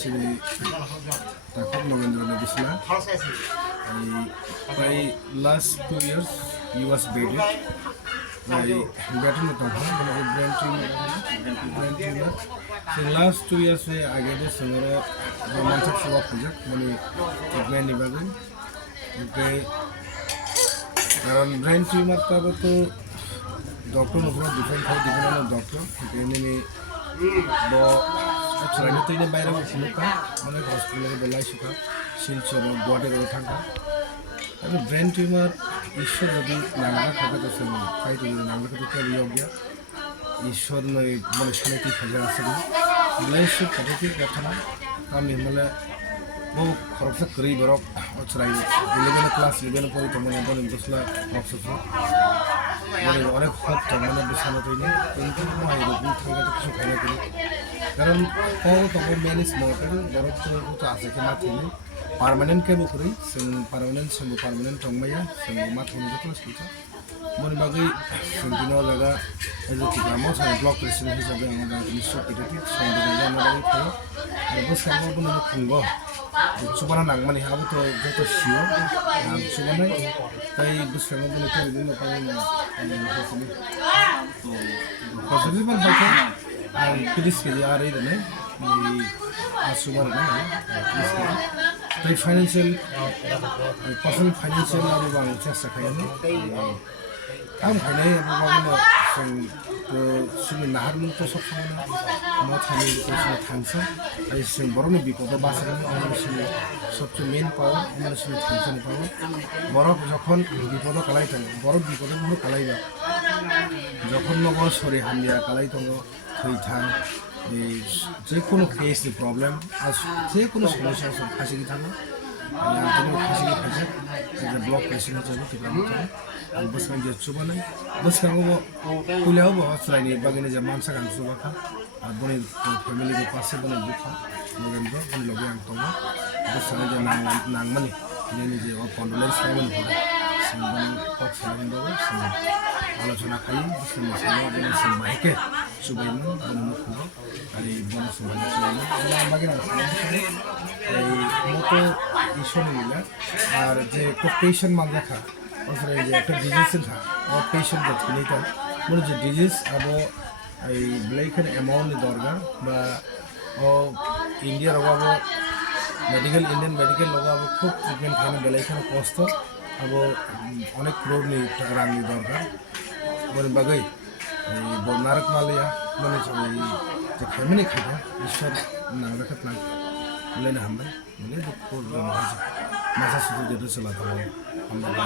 sini takut mengendalikan bisla. By last 2 years he was bedded. By better not brain tumor. So last 2 years I get this romantic swap project money treatment dibagun. Okay. Brain tumor का वो तो doctor मुझे different doctor ini bo acaranya tuh ini bayar muka mana hospital belai suka silchor buat ada thangka tapi brain tumor ishwar jadi nangga khaba to sini kai to nangga to kya yogya ishwar noi mane shanati khaja asali belai su kadati gathana kami mala bo khorsa kari borok acaranya 11 class 11 pori to mane bon dosla oxford মানে অনেক হত মানে বিছানা তৈরি কিন্তু মই রোগী থেকে কিছু খাই না কারণ পর তখন মেনিস মোটর বরফ তো আছে কি না তিনি পার্মানেন্ট কে বকরি পার্মানেন্ট টংমায়া মা থুন তো স্কিটা মনে বাকি দিন লাগা এই যে গ্রামও সাই ব্লক প্রেসিডেন্ট হিসাবে আমাদের বিশ্ব পিটিটি সংবিধান জানাই থাকে আর বসঙ্গ বনে খুঙ্গ সুবানা নাংমানি হাবো তো যত শিও সুবানা তাই বসঙ্গ বনে তো দিন পাই Positif kan baca, kritis ke dia ada ini, asubar kan, kritis ke. Tapi financial, personal financial ada bang cakap sekali ni. Kamu kan ni apa bang tu sini nahar tu sok mana, mau thani tu sini thangsa, ada sini baru ni bipoda bahasa kan, ada sini sok tu main power, ada sini thangsa ni power. Baru যখন বিপদ কালাই থাকে বড় বিপদে বড় কালাই যায় যখন নগর সরে হামলিয়া কালাই তঙ্গ থৈথান এই যে কোনো কেস প্রবলেম আর যে কোনো সমস্যা সব ফাঁসি থাকো ফাঁসি ফাঁসে ব্লক প্রেসিডেন্ট যাবে ঠিক বসকান যে চুবা নাই বসকাঙ্গ কুলিয়াও বাচ্চারাইনি বাগিনে যে মানসা গান চুবাখা আর বনের ফ্যামিলিকে পাশে বনের বুখা নগেন্দ্র লগে আং তঙ্গ বসকানে যে নাংমানি যে কন্ডোলেন্স খাইবেন ঘরে সিংবানি কক সালাইন দেবো আলোচনা খাই বিষ্ণু মাইকে চুবাইন বনমুখ আর এই বন সুবাই চুবাইন এই মতো ইস্যু নিলা আর যে পেশেন্ট মান দেখা ওখানে যে একটা ডিজিজ থা ও পেশেন্ট দেখতে মানে যে ডিজিজ আবো এই ব্লাইকের অ্যামাউন্ট দরকার বা ও ইন্ডিয়ার অভাবে ইন্ডিয়ান মেডিকেল লগাবো খুব ট্রিটমেন্ট খানে বেলাইখানে কষ্ট আবো অনেক ক্রোড় নি টাকা রাঙি দরকার বলে বাগাই এই নারক মালিয়া মানে যে ফ্যামিলি খাইটা ঈশ্বর নাংরা খাত না লেনে হামবাই মানে দুঃখ মাসা শুধু যেটা চলা আমরা